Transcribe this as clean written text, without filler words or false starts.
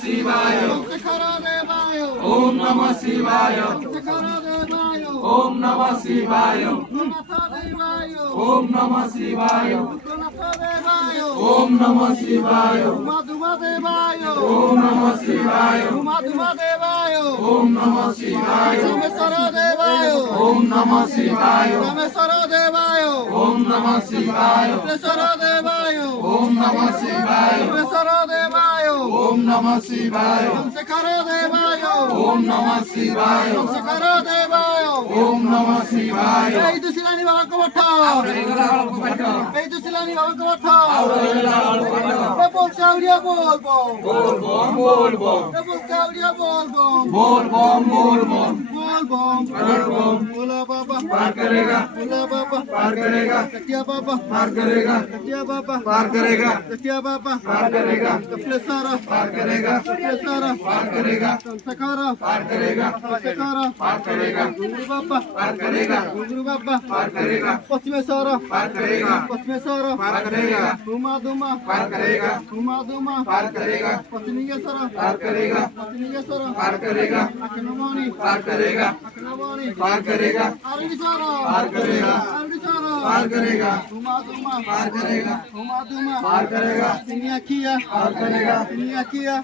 शिवाय शिखर देवाय ओम नमः शिवाय शिखर देवाय ओम नमः शिवाय नाथ देवाय ओम नमः शिवाय नाथ देवाय ओम नमः शिवाय मधुमा देवाय ओम नमः शिवाय मधुमा देवाय ओम नमः शिवाय रामेश्वर देवाय ओम नमः शिवाय रामेश्वर देवाय ओम नमः शिवाय रामेश्वर देवाय ओम नमः शिवाय रामेश्वर देवाय ओम नमः शिवाय शिखर देवाय ओम नमः शिवाय शिखर देवाय ओम नमः शिवाय এই দুশিলানি বাবাকে ওঠা এই দুশিলানি বাবাকে ওঠা বল চাউরিয়া বল বল बोल बम बोल बम বল চাউরিয়া বল বল बोल बम बोल बम बोल बम बोल बम बोला बाबा पार करेगा बोला बाबा पार करेगा कटिया बाबा पार करेगा कटिया बाबा पार करेगा कटिया बाबा पार करेगा कपलेसारा पार करेगा कपलेसारा पार करेगा सकारा पार करेगा सकारा पार करेगा गुरु बाबा पार करेगा गुरु बाबा पार करेगा पश्चिमेश्वरा पार करेगा पश्चिमेश्वरा पार करेगा धुमा धुमा पार करेगा धुमा धुमा पार करेगा पश्चिमेश्वरा पार करेगा पश्चिमेश्वरा पार करेगा अखनवाणी पार करेगा अखनवाणी पार करेगा अरविसारा पार करेगा अरविसारा पार करेगा धुमा धुमा पार करेगा धुमा धुमा पार करेगा दुनिया किया पार करेगा दुनिया किया